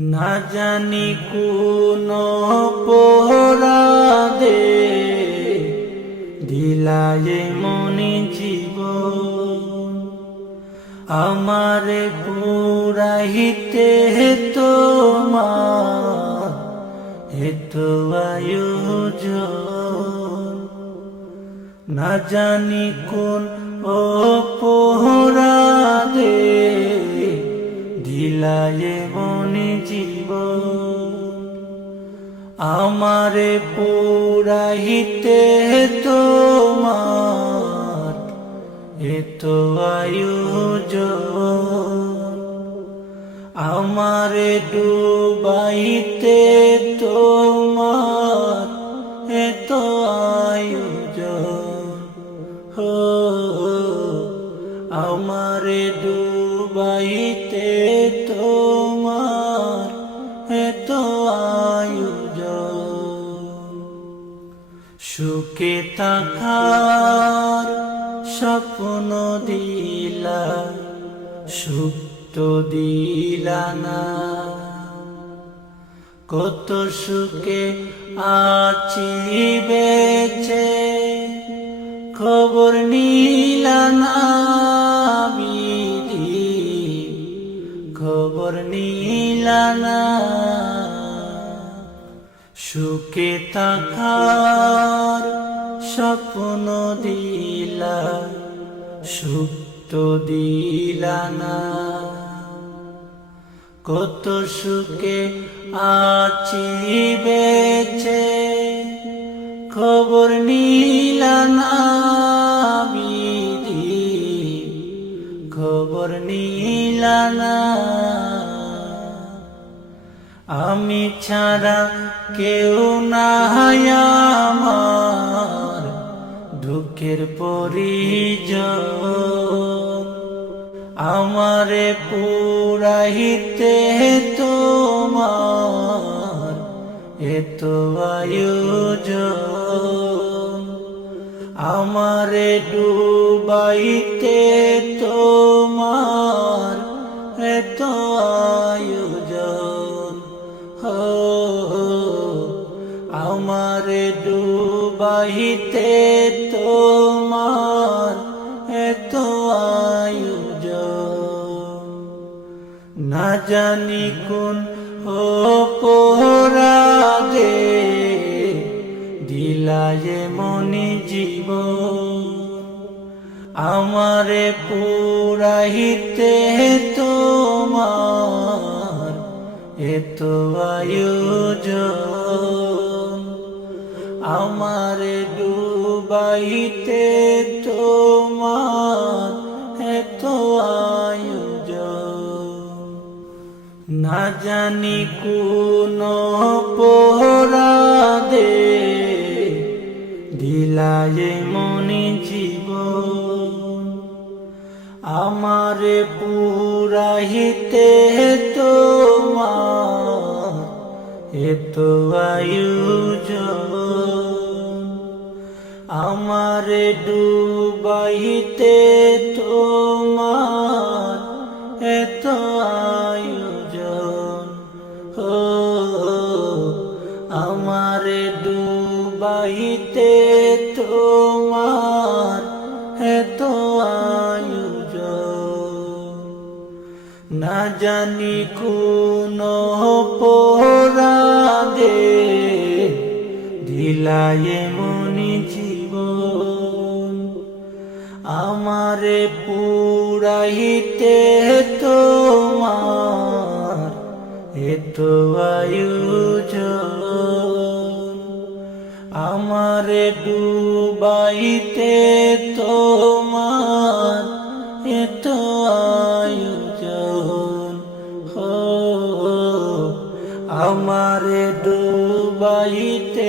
না জানি কোন অপরাধে দিলায়ে মনি জীবন, আমারে পুরাইতে তোমার এত আয়োজন। না জানি কোন অপরাধে দিলায়ে মনি জীবন, আমারে পুরাইতে তোমার এত আয়োজন। আমারে ডুবাইতে তোমার এত আয়োজন। হো আমারে ডুবাইতে তোমার এত আয়োজন। সুখে থাকার স্বপ্ন দিলা, সুখ তো দিলা না। কত সুখে আছি বেঁচে, খবর নিলা না বিধি, খবর নিলা না। সুখে থাকার স্বপ্ন দিলা, সুখ তো দিলা না। কত সুখে আছি বেঁচে, খবর নিলা না বিধি, খবর নিলা না। আমি ছাড়া কেউ নাই আমার দুঃখের পরিজন, আমারে পুরাইতে তোমার এত আয়োজন। আমারে ডুবাইতে তোমার এত আয়োজন। হো আমারে ডুবাইতে তোমার এত আয়োজন। না জানি কোন অপরাধে দিলায়ে মনি জীবন, আমারে পুরাইতে তোমার এত আয়োজন। আমারে ডুবাইতে তোমার এত আয়োজন। না জানি কোন অপরাধে দিলায়ে মনি জীবন, আমারে পুরাইতে তোমার এত আয়োজন। আমারে ডুবাইতে তোমার এত আয়োজন। হো আমারে ডুবাইতে তোমার এত আয়োজন। না জানি কোন অপরাধে দিলায়ে মনি জীবন, আমারে পুরাইতে তোমার এত আয়োজন। আমারে ডুবাইতে তোমার এত আয়োজন। হো আমারে ডুবাইতে